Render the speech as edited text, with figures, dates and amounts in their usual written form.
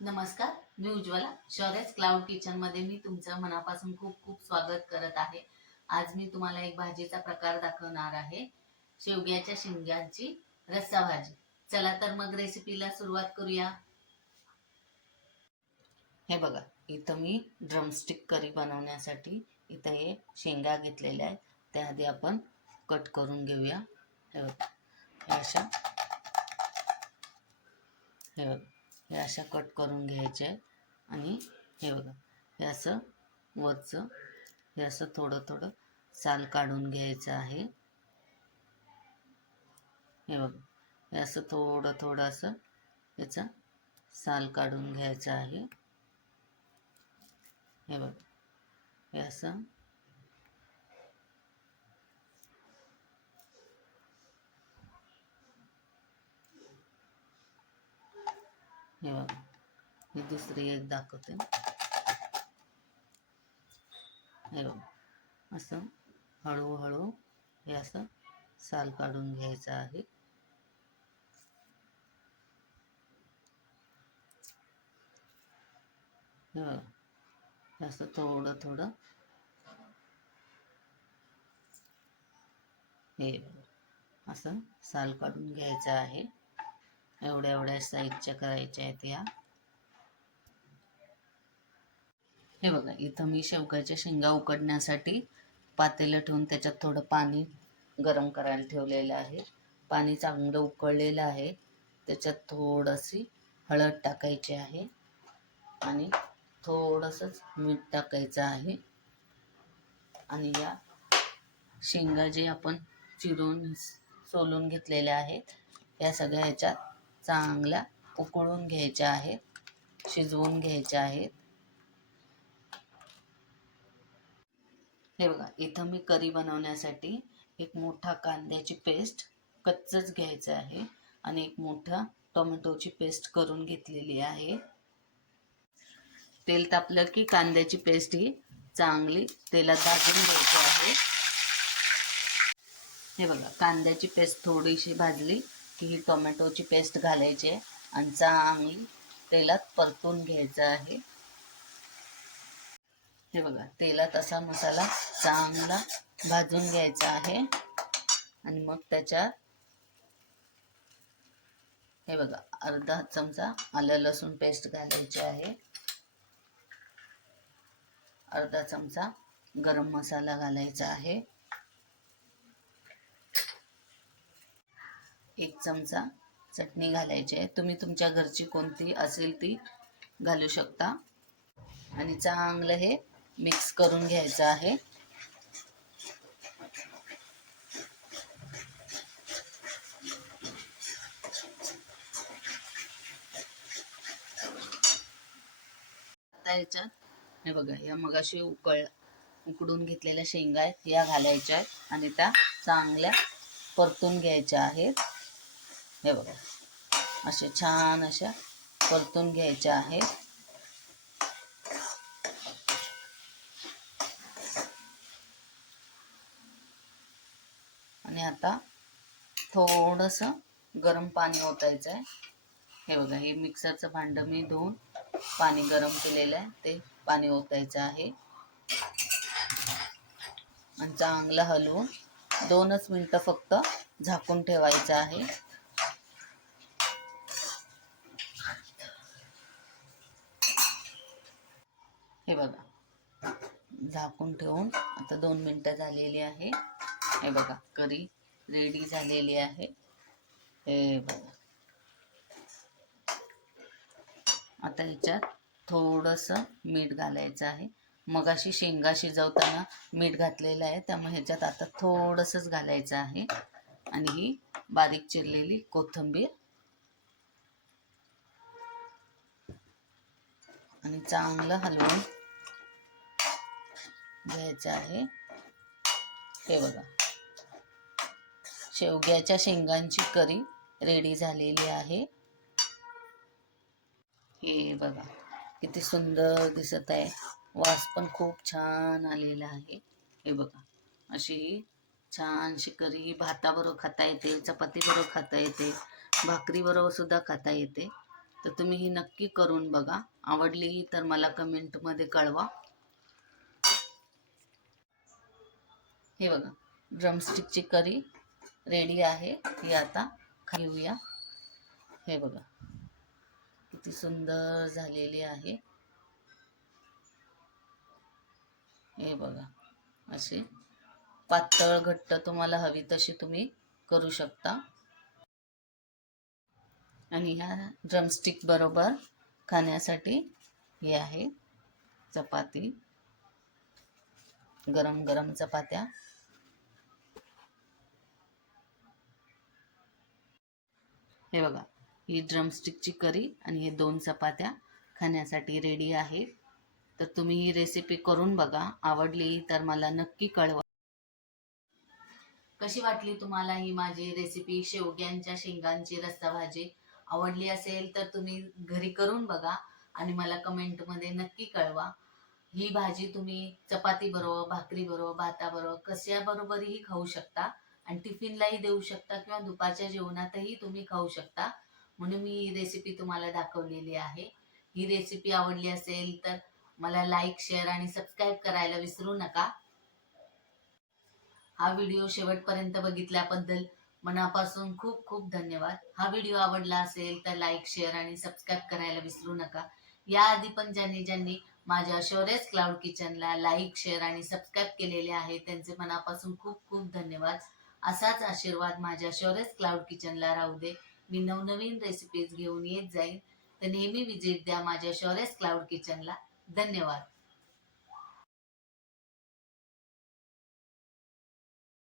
नमस्कार, मी उज्ज्वला. शौर्यच क्लाउड किचनमध्ये मी तुमचं मनापासून खूप खूप स्वागत करत आहे. आज मी तुम्हाला एक भाजीचा प्रकार दाखवणार आहे. शेवग्याच्या शेंगांची रस्सा भाजी. चला तर मग रेसिपीला सुरुवात करूया. हे बघा, इथं मी ड्रमस्टिक करी बनवण्यासाठी इथं हे शेंगा घेतलेल्या आहेत. त्याआधी आपण कट करून घेऊया. हे बघा, हे अशा हे बघा, हे अशा कट करून घ्यायचे आहे. आणि हे बघा, हे असं वरचं हे असं थोडं थोडं साल काढून घ्यायचं आहे. हे बघा, हे असं थोडं थोडं असं याचं साल काढून घ्यायचं आहे. हे बघा, हे असं हे बघा, ही दुसरी एक दाखवते. हे बघा, असं हळूहळू हे असं साल काढून घ्यायचं आहे. हे बघा, हे असं थोडं थोडं हे बघा, असं साल काढून घ्यायचं आहे. एवढ्या एवढ्या साईजच्या करायच्या आहेत या. हे बघा, इथं मी शेवगाच्या शेंगा उकडण्यासाठी पातेलं ठेवून त्याच्यात थोडं पाणी गरम करायला ठेवलेलं आहे. पाणी चांगलं उकळलेलं आहे. त्याच्यात थोडीशी हळद टाकायची आहे आणि थोडंसंच मीठ टाकायचं आहे. आणि या शेंगा जे आपण चिरून सोलून घेतलेल्या आहेत, या सगळ्या ह्याच्यात चांगल्या उकळून घ्यायच्या आहेत, शिजवून घ्यायच्या आहेत. हे बघा, इथं मी करी बनवण्यासाठी एक मोठा कांद्याची पेस्ट कच्चच घ्यायचं आहे आणि एक मोठा टोमॅटोची पेस्ट करून घेतलेली आहे. तेल तापलं की कांद्याची पेस्ट ही चांगली तेलात भाजून घ्यायची आहे. हे बघा, कांद्याची पेस्ट थोडीशी भाजली की ही टोमॅटोची पेस्ट घालायची आहे आणि चांगली तेलात परतून घ्यायचं आहे. हे बघा, तेलात असा मसाला चांगला भाजून घ्यायचा आहे. आणि मग त्याच्यात हे बघा, अर्धा चमचा आलं लसूण पेस्ट घालायची आहे. अर्धा चमचा गरम मसाला घालायचा आहे. 1 चमचा चटणी घालायची आहे. तुम्ही तुमच्या घरची कोणती असेल ती घालू शकता. आणि चांगलं हे मिक्स करून घ्यायचं आहे. आता याच्यात हे बघा, या मगाशी उकडून घेतलेल्या शेंगा आहेत, या घालायच्या आहेत आणि त्या चांगल्या परतून घ्यायच्या आहेत. हे बघा, असे छान अशा परतून घ्यायच्या आहेत. आणि आता थोडंसं गरम पाणी ओतायचं आहे. हे बघा, हे मिक्सरचं भांडं मी धुवून पाणी गरम केलेलं आहे, ते पाणी ओतायचं आहे. आणि चांगलं हलवून 2च मिनटं फक्त झाकून ठेवायचं आहे. हे बघा, झाकून ठेवून आता 2 मिनटं झालेली आहे. हे बघा, करी रेडी झालेली आहे. हे बघा, आता ह्याच्यात थोडंसं मीठ घालायचं आहे. मगाशी शेंगा शिजवताना मीठ घातलेलं आहे, त्यामुळे ह्याच्यात आता थोडंसंच घालायचं आहे. आणि ही बारीक चिरलेली कोथिंबीर आणि चांगलं हलवून घ्यायचं आहे. हे बघा, शेवग्याच्या शेंगांची करी रेडी झालेली आहे. हे बघा, किती सुंदर दिसत आहे. वास पण खूप छान आलेला आहे. हे बघा, अशी छानशी करी भाताबरोबर खाता येते, चपातीबरोबर खाता येते, भाकरीबरोबर सुद्धा खाता येते. तर तुम्ही ही नक्की करून बघा. आवडली तर मला कमेंटमध्ये कळवा. हे बघा, ड्रमस्टिकची करी रेडी आहे. ही आता घेऊया. हे बघा किती सुंदर झालेली आहे. हे बघा, अशी पातळ घट्ट तुम्हाला हवी तशी तुम्ही करू शकता. आणि ह्या ड्रमस्टिक बरोबर खाण्यासाठी हे आहे चपाती, गरम गरम चपात्या. हे बघा, ही ड्रमस्टिकची करी आणि हे 2 चपात्या खाण्यासाठी रेडी आहेत. तर तुम्ही ही रेसिपी करून बघा. आवडली तर मला नक्की कळवा. कशी वाटली तुम्हाला ही माझी रेसिपी शेवग्यांच्या शेंगांची रस्सा भाजी? आवडली असेल तर तुम्ही घरी करून बघा आणि मला कमेंटमध्ये नक्की कळवा. ही भाजी तुम्ही चपाती बरोबर, भाकरी बरोबर, भाताबरोबर कशाबरोबरही खाऊ शकता आणि टिफिनलाही देऊ शकता किंवा दुपारच्या जेवणातही तुम्ही खाऊ शकता. म्हणून मी ही रेसिपी तुम्हाला दाखवलेली आहे. ही रेसिपी आवडली असेल तर मला लाईक, शेअर आणि सबस्क्राईब करायला विसरू नका. हा व्हिडिओ शेवटपर्यंत बघितल्याबद्दल मनापासून खूप खूप धन्यवाद. हा व्हिडिओ आवडला असेल तर लाईक, शेअर आणि सबस्क्राईब करायला विसरू नका. याआधी पण ज्यांनी माझ्या शौर्यस क्लाउड किचनला लाईक, शेअर आणि सबस्क्राईब केलेले आहे त्यांचे मनापासून खूप खूप धन्यवाद. असाच आशीर्वाद माझ्या शौर्यस क्लाउड किचनला राहू दे. मी नवनवीन रेसिपीज घेऊन येत जाईन. तर नेहमी विजिट द्या माझ्या शौर्यस क्लाउड किचनला. धन्यवाद.